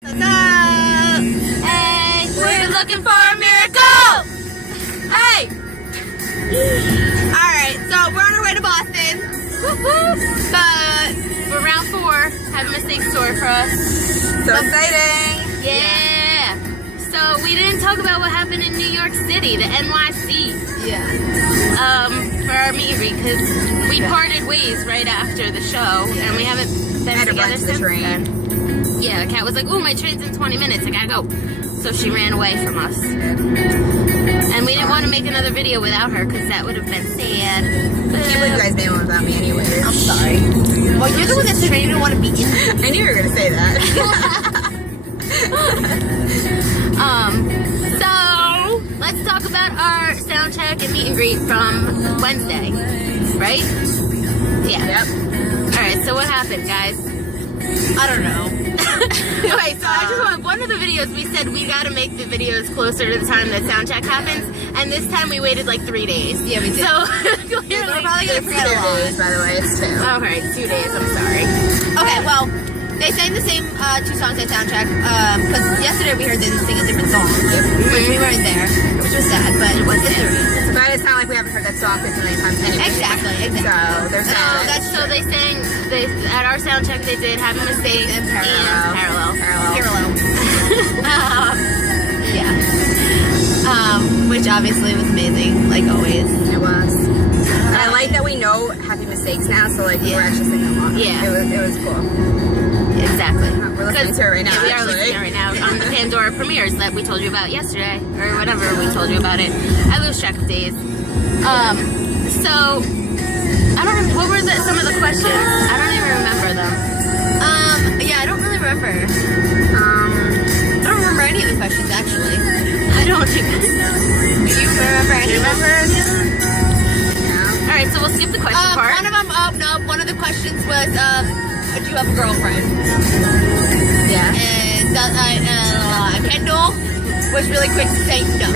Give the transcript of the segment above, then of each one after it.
What's up? Hey, we're looking for a miracle! Hey! Alright, so we're on our way to Boston. But we're round 4. Have a mistake store for us. So exciting! Yeah! So we didn't talk about what happened in New York City, the NYC. Yeah. For our meet and greet, because we parted ways right after the show, and we haven't been together since then. Yeah, the cat was like, "Ooh, my train's in 20 minutes. I gotta go." So she ran away from us. And we didn't want to make another video without her because that would have been sad. I can't believe you guys made one without me anyway. I'm sorry. Well, you're the one that said you didn't want to be in it. I knew you were going to say that. So, let's talk about our sound check and meet and greet from Wednesday. Right? Yeah. Yep. Alright, so what happened, guys? I don't know. Anyway, so I just want one of the videos we said we gotta make the videos closer to the time that sound check happens, and this time we waited like 3 days. Yeah, we did. So We're probably gonna forget a 2 lot. days, by the way. It's 2. Alright, 2 days, I'm sorry. Okay, well, they sang the same 2 songs at soundcheck. Because yesterday we heard them sing a different song, which we weren't there, which was sad, but it was history. But it's not like we haven't heard that song 50 million times anyway. Exactly. So there's that. So they sang, at our sound check they did Have a Mistake And Parallel. Yeah. Which obviously was amazing, like always. It was. And I like that we know Happy Mistakes now, so like we're actually singing along. Yeah. It was cool. Exactly. We're listening to it right now. Yeah, we are actually. listening to it right now on the Pandora premieres that we told you about yesterday, or whatever we told you about it. I lose track of days. So I don't remember, what were some of the questions? I don't even remember them. Yeah, I don't really remember. I don't remember any of the questions actually. I don't do Do you remember any of them? Yeah. Alright, so we'll skip the question part. One of them, one of the questions was, do you have a girlfriend? Yeah. And Kendall was really quick to say no.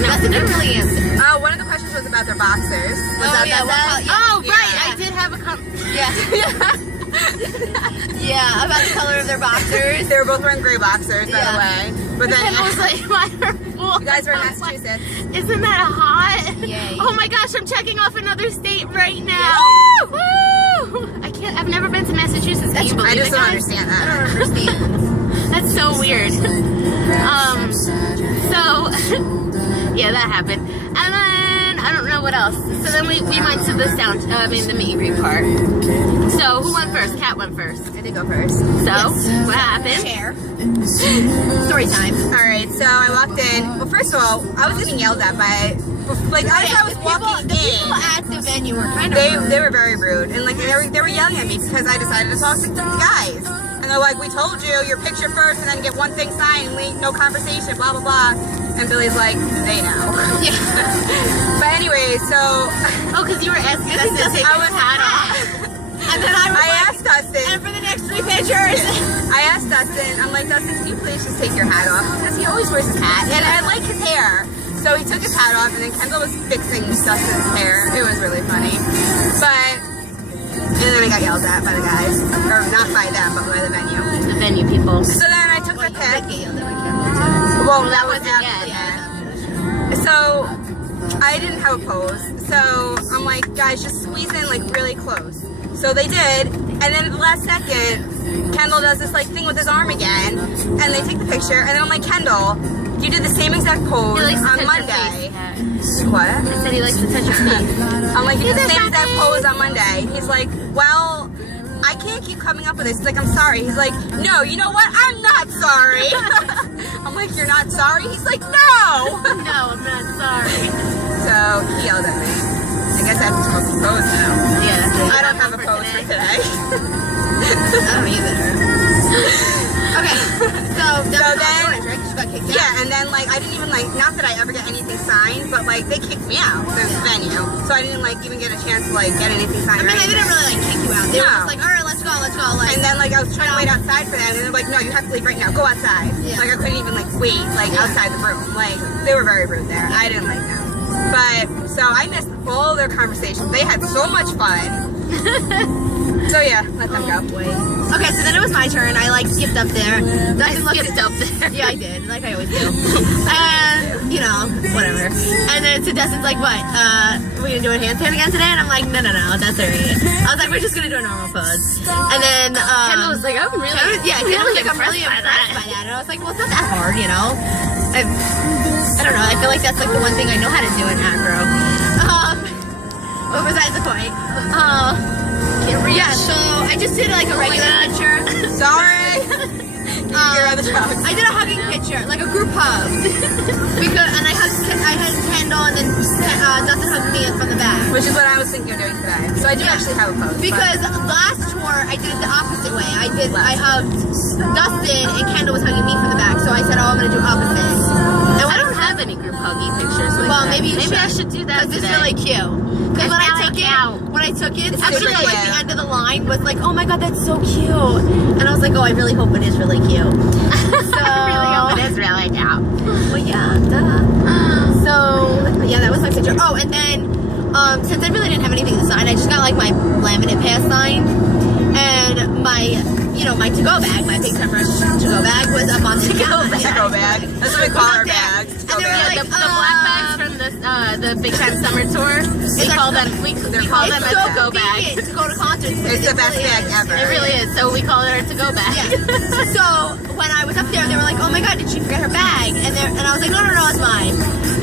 Nothing to really answer. Oh, one of the questions was about their boxers. Was that? Oh, right, Yeah. I did have a Yeah. Yeah, about the color of their boxers. They were both wearing gray boxers, by the way. But then I was like, mine are full. you guys were in I was like, Massachusetts. Isn't that hot? Yay. Oh my gosh, I'm checking off another state right now. Woo! I can't, I've never been to Massachusetts. Can you believe I just it, don't guys? understand I that. don't understand. That's so weird. So, yeah, that happened. And then, I don't know what else. So then we went to the the meet and greet part. So, who went first? Kat went first. I did go first. So, what happened? Chair. Story time. Alright, so I walked in. Well, first of all, I was getting yelled at by, like, as I was walking the in. people at the venue were kind of They were very rude, and like they were yelling at me because I decided to talk to the guys, and they're like, "We told you your picture first, and then get one thing signed, and no conversation, blah blah blah." And Billy's like, "They know." Yeah. But anyway, so Oh, because you were asking us to take I his was hat off. And then I was I like, asked Dustin. and for the next 3 pictures. I asked Dustin. I'm like, Dustin, can you please just take your hat off because he always wears his hat, and I like his hair. So he took his hat off, and then Kendall was fixing Dustin's hair. It was really funny, and then I got yelled at by the guys, or not by them, but by the venue. The venue people. So then I took the pic. Yeah. Well, that was wasn't after yet. that. So I didn't have a pose. So I'm like, guys, just squeeze in like really close. So they did, and then at the last second, Kendall does this like thing with his arm again, and they take the picture, and then I'm like, Kendall, you did the same exact pose He likes to on touch your Monday. face, Kat. What? I said he likes to touch your face. I'm like, you did the did same that exact pose on Monday. He's like, well, I can't keep coming up with this. He's like, I'm sorry. He's like, no, you know what? I'm not sorry. I'm like, you're not sorry? He's like, no. No, I'm not sorry. So he yelled at me. I guess I have to supposed to pose now. Yeah. I don't have a pose for today. I don't either. Okay. So then- yours, right? 'Cause you got kicked out. Yeah, and then like I didn't even like, not that I ever get anything signed, but like they kicked me out of the venue, so I didn't like even get a chance to like get anything signed. I mean, or they anything. didn't really like kick you out. They were No. just like, all right, let's go. Like, And then like I was trying to wait outside for them, and they're like, no, you have to leave right now. Go outside. Yeah. Like I couldn't even like wait like outside the room. Like they were very rude there. I didn't like them. But so I missed all their conversations. They had so much fun. So yeah, let them go. Okay, so then it was my turn. I like skipped up there. I skipped up there. Yeah, I did, like I always do. And you know, whatever. And then so Dustin's like, "What? We're gonna do a handstand again today?" And I'm like, "No, that's alright." I was like, "We're just gonna do a normal pose." And then Kendall was like, "I'm really, I'm really impressed by that." And I was like, "Well, it's not that hard, you know." I don't know. I feel like that's like the one thing I know how to do in acro. But besides the point. Yeah, so I just did like a regular picture. Sorry. I did a hugging picture, like a group hug. And I had Kendall and then Dustin hugged me from the back. Which is what I was thinking of doing today. So I do actually have a pose. Because last tour I did it the opposite way. I hugged Dustin and Kendall was hugging me from the back. So I said, "Oh, I'm gonna do opposite." And I don't have any group huggy pictures like that. Maybe I should do that today. It's really cute. Because when I took it, actually like the end of the line was like, "Oh my god, that's so cute," and I was like, "Oh, I really hope it is really cute." So I really hope it is really cute. Well, yeah, duh. So yeah, that was my picture. Oh, and then since I really didn't have anything to sign, I just got like my laminate pass signed, and my to-go bag, my Big Time Rush to-go bag was up on the to-go bag. That's what we call our bags. And they were like, the black bags from the Big Time Summer Tour. We call them a to-go bag. To go to concerts. It's the best bag ever. It really is. So we call it our to-go bag. Yeah. So when I was up there, they were like, "Oh my god, did she forget her bag?" And I was like, "No, it's mine."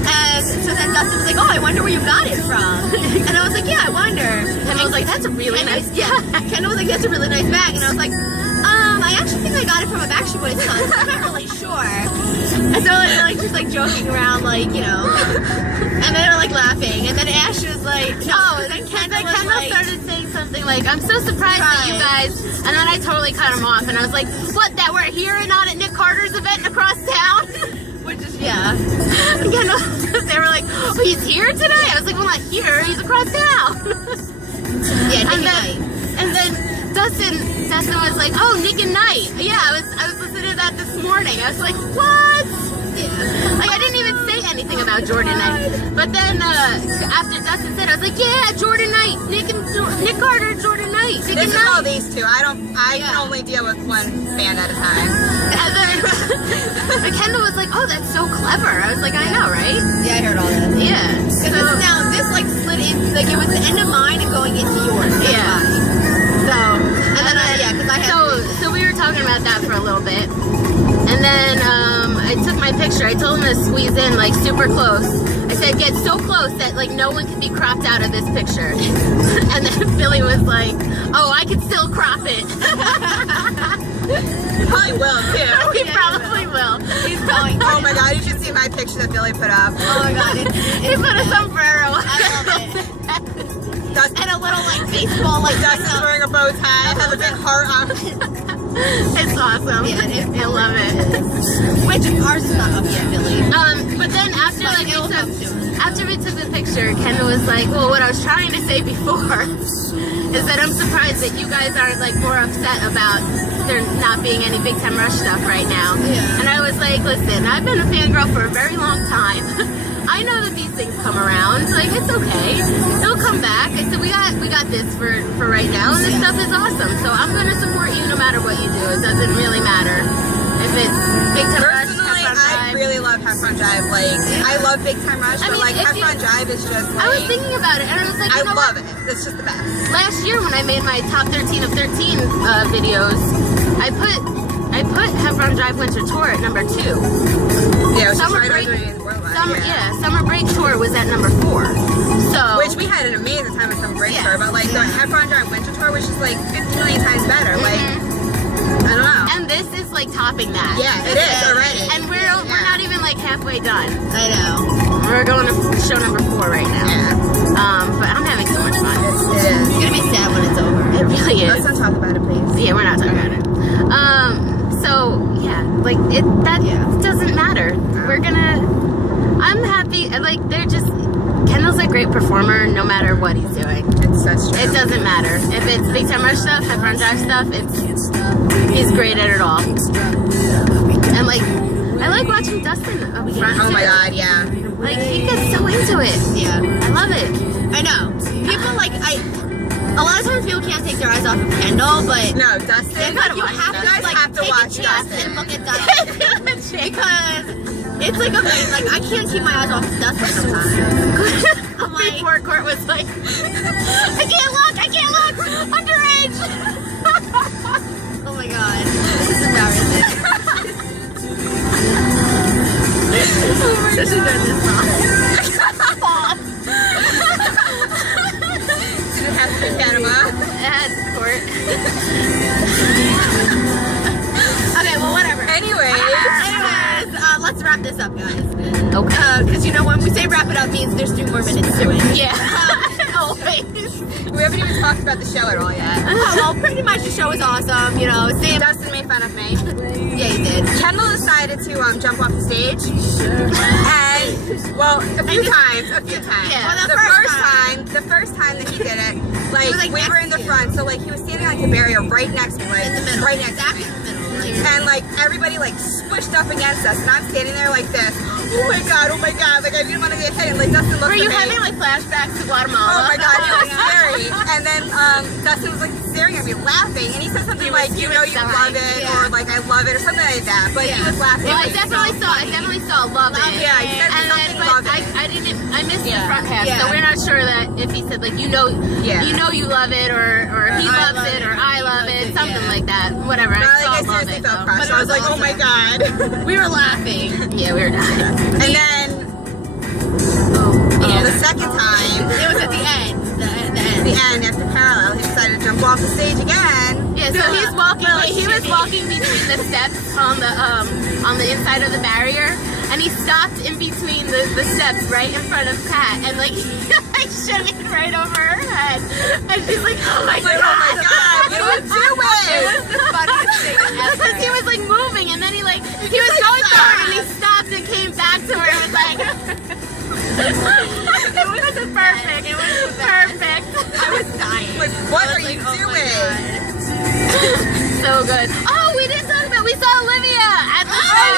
And so then Dustin was like, "Oh, I wonder where you got it from." And I was like, "Yeah, I wonder." And I was like, "That's a really nice bag." Yeah. Kendall was like, "That's a really nice bag." And I was like, I actually think I got it from a Backstreet Boys song. I'm not really sure. And so they're like just like joking around, like, you know, and then they're like laughing. And then Ash was like, and then Kendall started saying something like, "I'm so surprised at you guys." And then I totally cut him off, and I was like, "What? That we're here and not at Nick Carter's event across town?" Which is Kendall, they were like, "Oh, he's here today?" I was like, "Well, not here. He's across town." And then Dustin was like, "Oh, Nick and Knight." Yeah, I was listening to that this morning. I was like, "What?" Yeah. Like I didn't even say anything about Jordan Knight. But then after Dustin said, I was like, "Yeah, Jordan Knight, Nick Carter, Jordan Knight, Nick and This is all these two. I can only deal with one band at a time. And then Kendall was like, "Oh, that's so clever." I was like, "I know, right?" Yeah, I heard all that. Yeah. Because this like slid in, like it was the end of mine and going into yours. Yeah. So, and then because I had. So we were talking about that for a little bit, and then I took my picture. I told him to squeeze in like super close. I said, "Get so close that like no one can be cropped out of this picture." And then Billy was like, "Oh, I can still crop it." He probably will too. He probably will. He's going to. Oh my god, you should see my picture that Billy put up. Oh my god, he put a sombrero. I love it. Dustin, and a little like baseball, like Dustin's wearing a bow tie, has a big heart on. It's awesome. Yeah, I love it. Which ours is not up yet, Billy. But then after we took the picture, Kendall was like, "Well, what I was trying to say before is that I'm surprised that you guys aren't like more upset about there not being any Big Time Rush stuff right now." Yeah. And I was like, "Listen, I've been a fangirl for a very long time. I know that these things come around. Like it's okay. They'll come back." I said, we got this for right now, and this stuff is awesome. So I'm gonna support you no matter what you do. It doesn't really matter if it's Big Time Rush. Personally, I really love Heffron Drive. Like I love Big Time Rush, but like Heffron Drive is just. Like, I was thinking about it, and I was like, I love it. It's just the best. Last year when I made my top 13 of 13 videos, I put Heffron Drive Winter Tour at number 2. Yeah, it was Summer right Break. Worldwide, Summer Break Tour was at number 4. So which we had an amazing time at Summer Break Tour, but like the Heffron Drive Winter Tour was just like 50 million times better. Like I don't know. And this is like topping that. Yeah, it is already. And we're not even like halfway done. I know. We're going to show number 4 right now. Yeah. But I'm having so much fun. It is. It's gonna be sad when it's over. It really is. Let's not talk about it, please. Yeah, we're not talking about it. So yeah, like that doesn't matter. We're gonna. I'm happy. Like they're just. Kendall's a great performer, no matter what he's doing. That's true. It doesn't matter if it's Big Time Rush stuff, Heffron Drive stuff. He's great at it all. And like, I like watching Dustin up front. Oh too. my god, yeah. Like he gets so into it. Yeah. I love it. I know. People like a lot of times people can't take their eyes off of Kendall, but No, Dustin. it's like you have to like have to take watch a chance Dustin. and look at Dustin because it's like amazing. Like I can't keep my eyes off of Dustin sometimes. I'm like, Before Court was like, I can't look, underage. Oh my god, this is embarrassing. Especially during this song. Did it have to be Panama? at Court. Okay, well whatever. Anyways, Let's wrap this up, guys. Okay. Because you know when we say wrap it up means there's 2 more minutes to it. Yeah. Always. we haven't even talked about the show at all yet. Well, pretty much the show was awesome. You know, Sam. Dustin made fun of me. Yeah, he did. Kendall decided to jump off the stage, and well, a few times. Yeah. Well, the first time that he did it, like, was, like, we were in the next to front, so like he was standing like the barrier right next to me, like In the middle. right next to Exactly me. in the middle. Like, And like everybody like squished up against us, and I'm standing there like this. Oh my god! Like I didn't want to get hit. And like Dustin looked Were you at me. having like flashbacks to Guatemala? Oh my god, it was scary. And then Dustin was like staring at me, laughing, and he said something like, "You know, you love it," Yeah. or like, "I love it," or something like that. But he was laughing. Well, I Like, definitely saw love it. Yeah, he said And something then, love but it. I missed the Yeah. front half, Yeah. so we're not sure that if he said like you know you love it or he I loves love it it, or I love it, it, something yeah. like that. Whatever. But, I like, saw I love seriously it. felt though. crushed. But it I was was like, oh my god. we were laughing. Yeah, we were dying. And then Yeah. the second time, It was at the end. The end. the end after parallel, he decided to jump off the stage again. Yeah, so he's walking. He was walking between the steps on the inside of the barrier, and he stopped in between the steps right in front of Kat, and like like shimmied right over her head, and she's like, oh my god, Oh my god, what are you doing? The funniest thing ever. because he was like moving, and then he was going forward, and he stopped and came back to her. It was like it was perfect. It was perfect. I was dying. Like, what are you Oh my doing? God. So good. Oh, we didn't talk about. We saw Olivia at the show.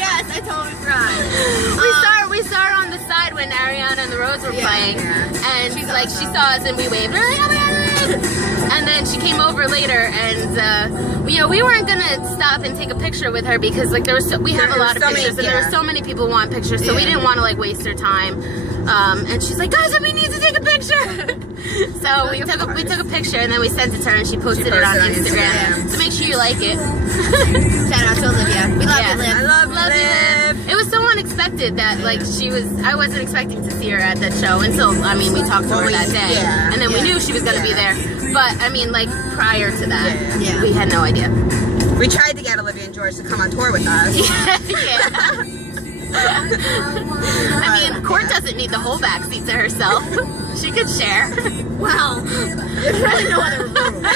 Yes, I totally forgot. We saw her on the side when Ariana and the Rose were Yeah, playing, yeah. and She's like awesome. she saw us and we waved. We're like, oh my god! And then she came over later, and we weren't gonna stop and take a picture with her because like we have a lot of so many, pictures, and there were yeah. so many people want pictures, so we Yeah. didn't want to like waste her time. And she's like, guys, we need to take a picture. So we took a picture, and then we sent it to her, and she posted it on Instagram. So make sure you like it. Shout out to Olivia. We love you, I Liv. love Love you, Liv. Liv. It was so unexpected that like I wasn't expecting to see her at that show until we talked to her that day, yeah, and then we yeah, knew she was gonna be there. But I mean, like prior to that, Yeah. we had no idea. We tried to get Olivia and George to come on tour with us. Yeah. I mean, Court doesn't need the whole backseat to herself. She could share. Well, there's really no other room.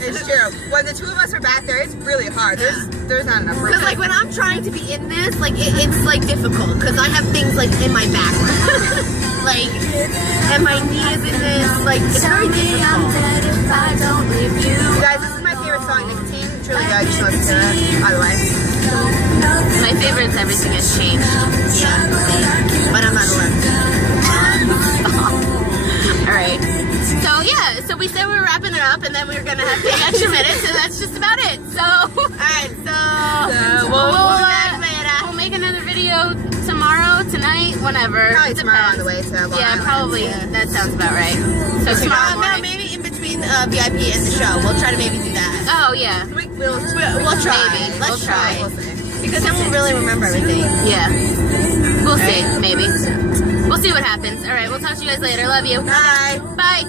It's true. When the two of us are back there, it's really hard. There's not enough room. Because like when I'm trying to be in this, like it's like difficult because I have things like in my background, like and my knee is in this. Like it's very difficult. You guys, this is my favorite song, Nicotine. It's really good. You should listen to it, by the way. My favorite is Everything Has Changed. Yeah, but I'm not alone. All right. So we said we were wrapping it up, and then we were gonna have 10 extra minutes, and that's just about it. So All right, so we'll be back later. we'll make another video tomorrow, tonight, whenever. Probably It tomorrow on depends. the way to Long Yeah, Island. probably. Yeah. That sounds about right. So tomorrow No, morning. maybe in between VIP and the show, we'll try to maybe do that. Oh yeah. We'll try. Maybe. Let's We'll try. try. We'll see. Because then we'll really remember everything. Yeah. We'll see. Maybe. We'll see what happens. All right. We'll talk to you guys later. Love you. Bye. Bye.